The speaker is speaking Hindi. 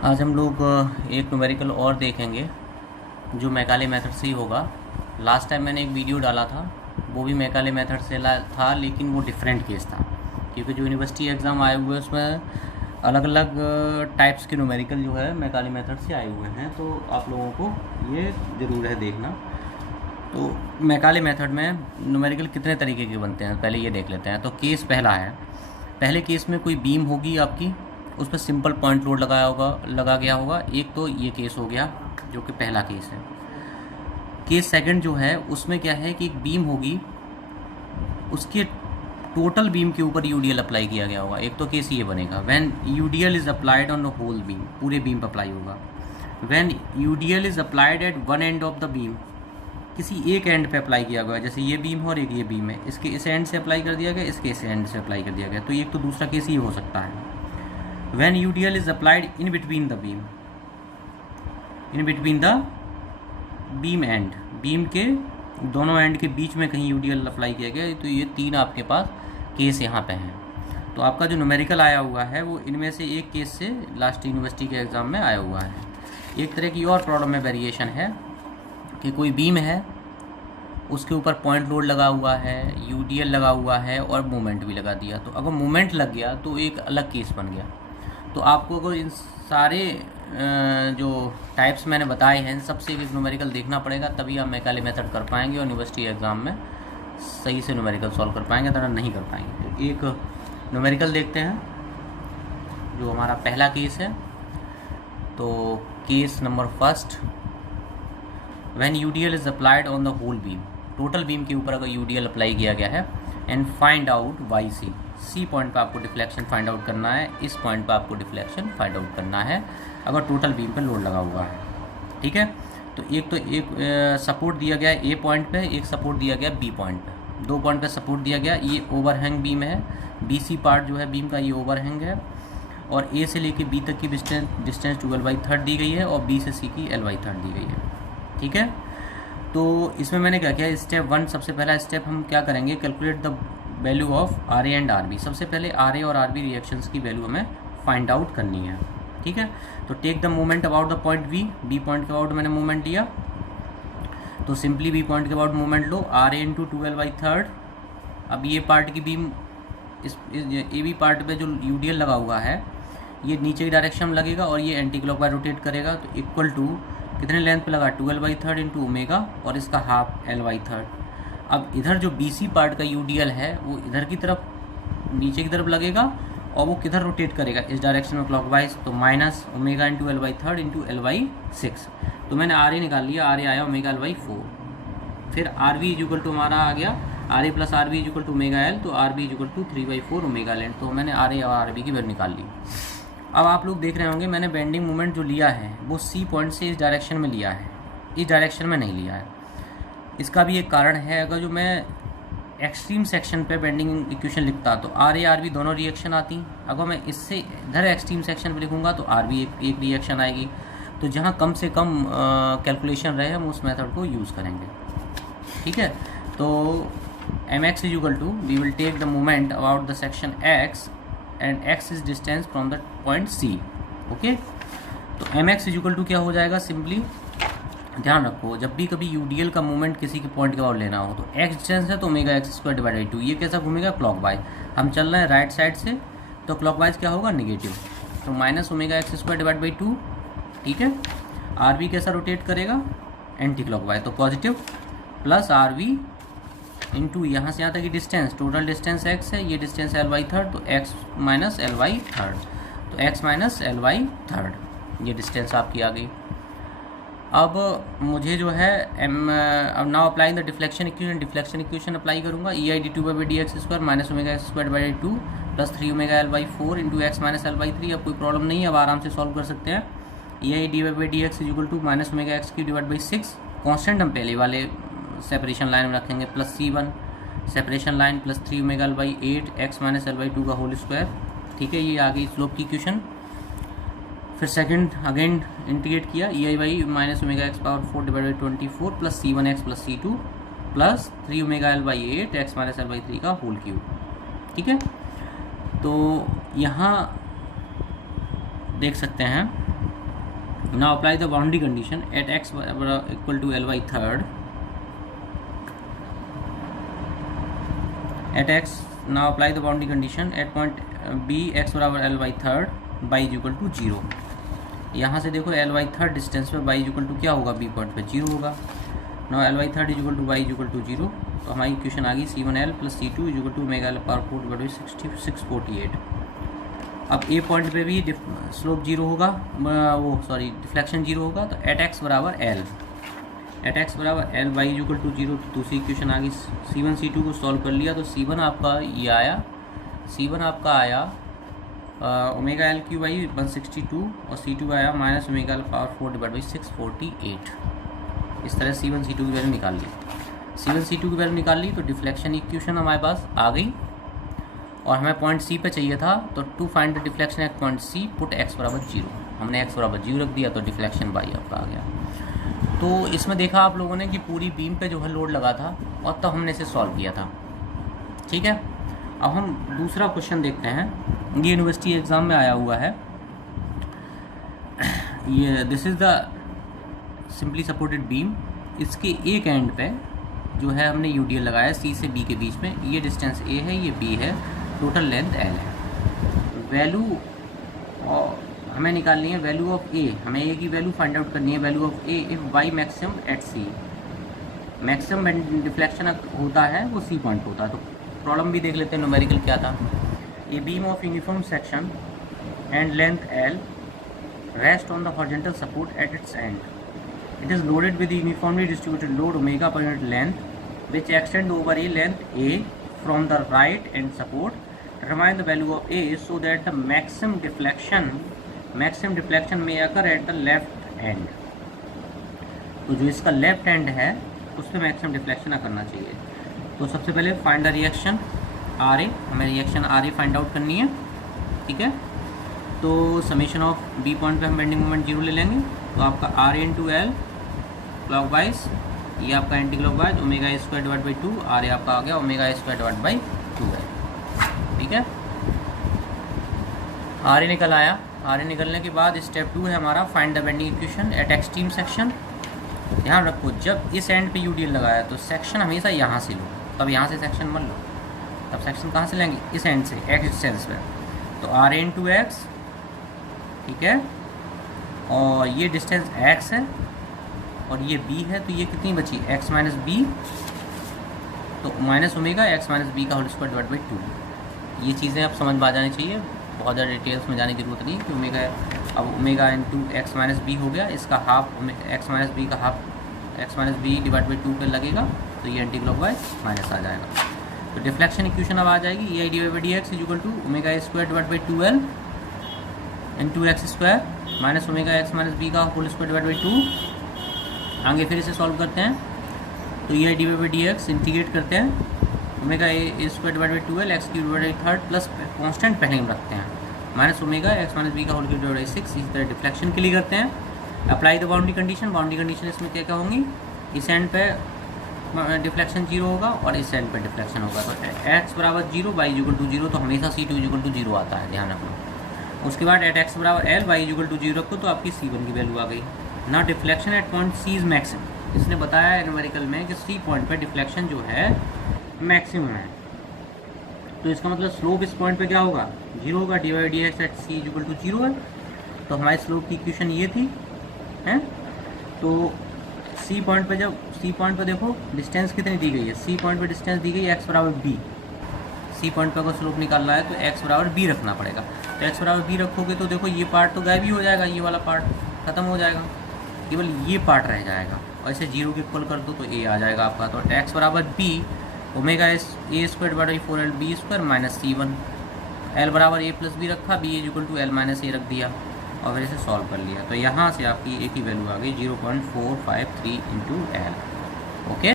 आज हम लोग एक न्यूमेरिकल और देखेंगे जो मैकाले मेथड से ही होगा। लास्ट टाइम मैंने एक वीडियो डाला था, वो भी मैकाले मेथड से था, लेकिन वो डिफरेंट केस था क्योंकि जो यूनिवर्सिटी एग्ज़ाम आए हुए हैं उसमें अलग अलग टाइप्स के न्यूमेरिकल जो है मैकाले मेथड से आए हुए हैं, तो आप लोगों को ये ज़रूर है देखना। तो मैकाले मेथड में न्यूमेरिकल कितने तरीके के बनते हैं पहले ये देख लेते हैं। तो केस पहला है, पहले केस में कोई बीम होगी आपकी, उस पर सिंपल पॉइंट लोड लगा गया होगा। एक तो ये केस हो गया जो कि पहला केस है। केस सेकंड जो है उसमें क्या है कि एक बीम होगी, उसके टोटल बीम के ऊपर यूडीएल अप्लाई किया गया होगा। एक तो केस ये बनेगा when UDL is applied on the whole beam, पूरे बीम पर अप्लाई होगा। When UDL is applied at one end of the beam, किसी एक एंड पे अप्लाई किया गया, जैसे ये बीम है और एक ये बीम है, इसके इस एंड से अप्लाई कर दिया गया, इसके इस एंड से अप्लाई कर दिया गया, तो एक तो दूसरा केस ही हो सकता है। When UDL is applied in between the beam, in between the beam end, beam के दोनों एंड के बीच में कहीं UDL अप्लाई किया गया, तो ये तीन आपके पास केस यहाँ पे हैं। तो आपका जो न्यूमेरिकल आया हुआ है वो इनमें से एक केस से लास्ट यूनिवर्सिटी के एग्ज़ाम में आया हुआ है। एक तरह की और प्रॉब्लम में वेरिएशन है कि कोई बीम है, उसके ऊपर पॉइंट लोड लगा हुआ है, UDL लगा हुआ है और मोमेंट भी लगा दिया। तो अगर मोमेंट लग गया तो एक अलग केस बन गया। तो आपको अगर इन सारे जो टाइप्स मैंने बताए हैं इन सबसे एक न्यूमेरिकल देखना पड़ेगा, तभी आप मैकाले मेथड कर पाएंगे और यूनिवर्सिटी एग्ज़ाम में सही से न्यूमेरिकल सॉल्व कर पाएंगे, तरह नहीं कर पाएंगे। तो एक न्यूमेरिकल देखते हैं जो हमारा पहला केस है। तो case number first, when UDL is applied on the whole beam, total beam के ऊपर अगर यूडीएल अप्लाई किया गया है, and find out Y C, C point पे आपको डिफ्लेक्शन फाइंड आउट करना है, इस पॉइंट पे आपको डिफ्लेक्शन फाइंड आउट करना है अगर टोटल बीम पे लोड लगा हुआ है। ठीक है, तो एक सपोर्ट दिया गया है ए पॉइंट पे, एक सपोर्ट दिया गया बी पॉइंट पे, दो पॉइंट पे सपोर्ट दिया गया। ये ओवरहैंग बीम है, बी सी पार्ट जो है बीम का ये ओवरहैंग है, और ए से लेके बी तक की डिस्टेंस 12/3 दी गई है और बी से सी की L/3 दी गई है। ठीक है, तो इसमें मैंने क्या किया, स्टेप वन, सबसे पहला स्टेप हम क्या करेंगे, calculate the value of R A and R B. सबसे पहले आर ए और आर बी रिएक्शंस की वैल्यू हमें फाइंड आउट करनी है। ठीक है, तो take the moment about the point B, B point के अबाउट मैंने मोमेंट लिया, तो सिंपली बी पॉइंट के अबाउट मोमेंट लो, आर ए इंटू 12/3। अब ये पार्ट की बीम इस ए बी पार्ट पे जो यूडीएल लगा हुआ है ये नीचे की डायरेक्शन में लगेगा और ये एंटी क्लॉकवाइज रोटेट करेगा, तो इक्वल टू कितने लेंथ पे लगा, 12/3 इंटू ओमेगा और इसका हाफ L/3। अब इधर जो BC पार्ट का UDL है वो इधर की तरफ नीचे की तरफ लगेगा और वो किधर रोटेट करेगा, इस डायरेक्शन में क्लॉकवाइज, तो minus omega into L/3 into L/6। तो मैंने आर ए निकाल लिया, आर ए आया ओमेगा L/4। फिर आर बी इक्वल टू हमारा आ गया R A plus R B equal to omega L, तो R B equal to 3/4 omega L। तो मैंने आर ए और आर बी की वैल्यू निकाल ली। अब आप लोग देख रहे होंगे मैंने बेंडिंग मोमेंट जो लिया है वो सी पॉइंट से इस डायरेक्शन में लिया है, इस डायरेक्शन में नहीं लिया है। इसका भी एक कारण है, अगर जो मैं एक्सट्रीम सेक्शन पे बेंडिंग इक्वेशन लिखता तो आर ए आर बी दोनों रिएक्शन आती, अगर मैं इससे इधर एक्सट्रीम सेक्शन पे लिखूंगा तो आर बी एक रिएक्शन आएगी। तो जहाँ कम से कम कैलकुलेशन रहे हम उस मेथड को यूज़ करेंगे। ठीक है, तो M X is equal to, we will take the moment about the section X and x is distance from the point C। Okay, तो mx इज इक्वल टू क्या हो जाएगा, सिंपली ध्यान रखो जब भी कभी UDL का मूवमेंट किसी के पॉइंट के बाद लेना हो तो x डिस्टेंस है तो ओमेगा x² डिवाइडेड 2, ये कैसा घूमेगा, क्लॉकवाइज। हम चल रहे हैं राइट साइड से तो क्लॉकवाइज क्या होगा, नेगेटिव, तो माइनस ओमेगा x² डिवाइड 2। ठीक है, आर बी कैसा रोटेट करेगा, एंटी क्लॉकवाइज, तो positive, plus R B into यहाँ से यहाँ तक की डिस्टेंस, टोटल डिस्टेंस x है, ये डिस्टेंस L/3, तो x माइनस L/3, तो x माइनस L/3 ये डिस्टेंस आपकी आ गई। अब मुझे जो है अब now applying the deflection equation, deflection equation apply करूँगा, ei/d2/dx² minus omega x² divided 2 plus 3 omega L/4 into x minus L/3। अब कोई प्रॉब्लम नहीं है, अब आराम से सॉल्व कर सकते हैं। ei/dx is equal to minus omega x³ divide 6, constant हम पहले वाले सेपरेशन लाइन में रखेंगे, plus C1 separation line plus 3 omega L/8 x minus L/2 का होल स्क्वायर। ठीक है, ये आ गई स्लोप की इक्वेशन। फिर सेकंड अगेन इंटीग्रेट किया, ei minus omega x power 4 divided 24 plus C1x plus C2 plus 3 omega L/8 x minus L/3 का होल क्यूब। ठीक है, तो यहाँ देख सकते हैं now apply the boundary condition at X equal to L by third at X. Now apply the boundary condition at point B X बराबर L by third by is equal to 0. यहाँ से देखो एल बाई थर्ड डिस्टेंस पे बाई इज इक्वल टू क्या होगा, बी पॉइंट पे 0 होगा. Now L by third is equal to by is equal to 0. तो हमारी इक्वेशन आ गई C1L plus C2 is equal to omega L power 4 divide by 648. अब ए पॉइंट पे भी स्लोप 0 होगा, डिफ्लेक्शन 0 होगा. तो एट एक्स बराबर एल, एट एक्स बराबर L by is equal to 0. दूसरी इक्वेशन आ गई. C1 C2 को सॉल्व कर लिया तो C1 आपका ये आया, C1 आपका आया ओमेगा एल क्यू बाई 162 और C2 आया minus omega L power 4 divide by 648. इस तरह C1 C2 की वैल्यू निकाल ली. C1 C2 की वैल्यू निकाल ली तो डिफ्लेक्शन इक्वेशन हमारे पास आ गई और हमें पॉइंट C पे चाहिए था. तो to find the deflection at point C put x बराबर 0. हमने x बराबर 0 रख दिया तो डिफ्लेक्शन बाई आपका आ गया. तो इसमें देखा आप लोगों ने कि पूरी बीम पे जो है लोड लगा था और तब हमने इसे सॉल्व किया था. ठीक है, अब हम दूसरा क्वेश्चन देखते हैं. ये यूनिवर्सिटी एग्ज़ाम में आया हुआ है. ये this is the simply supported beam. इसके एक एंड पे जो है हमने यूडीएल लगाया C से B के बीच में. ये डिस्टेंस A है, ये B है, टोटल लेंथ L है. वैल्यू हमें निकालनी है वैल्यू ऑफ A. हमें A की वैल्यू फाइंड आउट करनी है, value of A if by maximum at C. Maximum deflection होता है वो C पॉइंट होता है. तो प्रॉब्लम भी देख लेते हैं न्यूमेरिकल क्या था. A beam of uniform section and length L rests on the horizontal support at its end. It is loaded with the uniformly distributed load omega per unit length, which extend over a length A from the right end support. Determine the value of A so that the maximum deflection may occur at the left end. तो जो इसका लेफ्ट एंड है उस पर मैक्सिमम डिफ्लेक्शन करना चाहिए. तो सबसे पहले फाइंड द रिएक्शन RA. हमें रिएक्शन RA फाइंड आउट करनी है. ठीक है, तो समेशन ऑफ B पॉइंट पे हम बेंडिंग मोमेंट 0 ले लेंगे. तो आपका RA इंटू एल क्लॉकवाइज, ये आपका anti clockwise omega square divide by 2. RA आपका आ गया ओमेगा स्क्वायर डिवाइड बाई 2 है. ठीक है, RA निकल आया. RA निकलने के बाद स्टेप 2 है हमारा find the bending equation eight extreme section. ध्यान रखो जब इस एंड पे यूडीएल लगाया तो सेक्शन हमेशा यहाँ से लो, तब यहाँ से सेक्शन मत लो. तब सेक्शन कहाँ से लेंगे, इस एंड से, एक्स डिस्टेंस पे. तो RA इंटू एक्स, ठीक है, और ये डिस्टेंस x है और ये b है. तो ये कितनी बची, x माइनस बी. तो minus omega X minus B का होल स्क्वायर डिवाइड बाई 2. ये चीज़ें आप समझ में आ जानी चाहिए, बहुत ज़्यादा डिटेल्स में जाने की जरूरत नहीं कि ओमेगा, अब omega into X minus B हो गया. इसका हाफ एक्स माइनस बी का half X minus B divide by 2 पे लगेगा. तो ये एंटी क्लॉकवाइज माइनस आ जाएगा. तो डिफ्लेक्शन इक्वेशन अब आ जाएगी E I divide by D X is equal to omega square divide by 2L into X square minus omega X minus B का होल स्क्वायर डिवाइड बाई 2. आगे फिर इसे सॉल्व करते हैं. तो E I divide by D X integrate करते हैं omega A square divide by 2L X cube divide by third plus constant पहले हम रखते हैं minus omega X minus B का होल क्यूब डिवाइड बाई 6. इसी तरह डिफ्लेक्शन के लिए करते हैं. Apply the boundary condition. Boundary condition इसमें क्या क्या होंगी, इस एंड पे डिफ्लेक्शन 0 होगा और इस एंड पे डिफ्लेक्शन होगा. तो x बराबर 0 बाई इक्वल टू 0. तो हमेशा C2 इक्वल टू 0 आता है, ध्यान रखना. उसके बाद एट x बराबर L बाई इक्वल टू 0 रखो तो आपकी C1 की वैल्यू आ गई. ना deflection at point C is maximum. इसने बताया न्यूमेरिकल में कि C पॉइंट पे डिफ्लेक्शन जो है मैक्सिमम है. तो इसका मतलब स्लोप इस पॉइंट पे क्या होगा, 0 होगा. D Y D X at C equal to 0 है. तो हमारी स्लोप की इक्वेशन ये थी है. तो C पॉइंट पे, जब C पॉइंट पे देखो डिस्टेंस कितनी दी गई है, C पॉइंट पे डिस्टेंस दी गई है x बराबर b. C पॉइंट पे अगर स्लोप निकालना है तो x बराबर b रखना पड़ेगा. तो x बराबर b रखोगे तो देखो ये पार्ट तो गायब ही हो जाएगा, ये वाला पार्ट खत्म हो जाएगा, केवल ये पार्ट रह जाएगा. और इसे 0 के इक्वल कर दो तो a आ जाएगा आपका. तो x बराबर b omega A square divide by 4L B square minus C1. L बराबर a प्लस बी रखा, b equal to L minus a रख दिया और फिर इसे सॉल्व कर लिया. तो यहाँ से आपकी a की वैल्यू आ गई 0.453 इंटू L. ओके.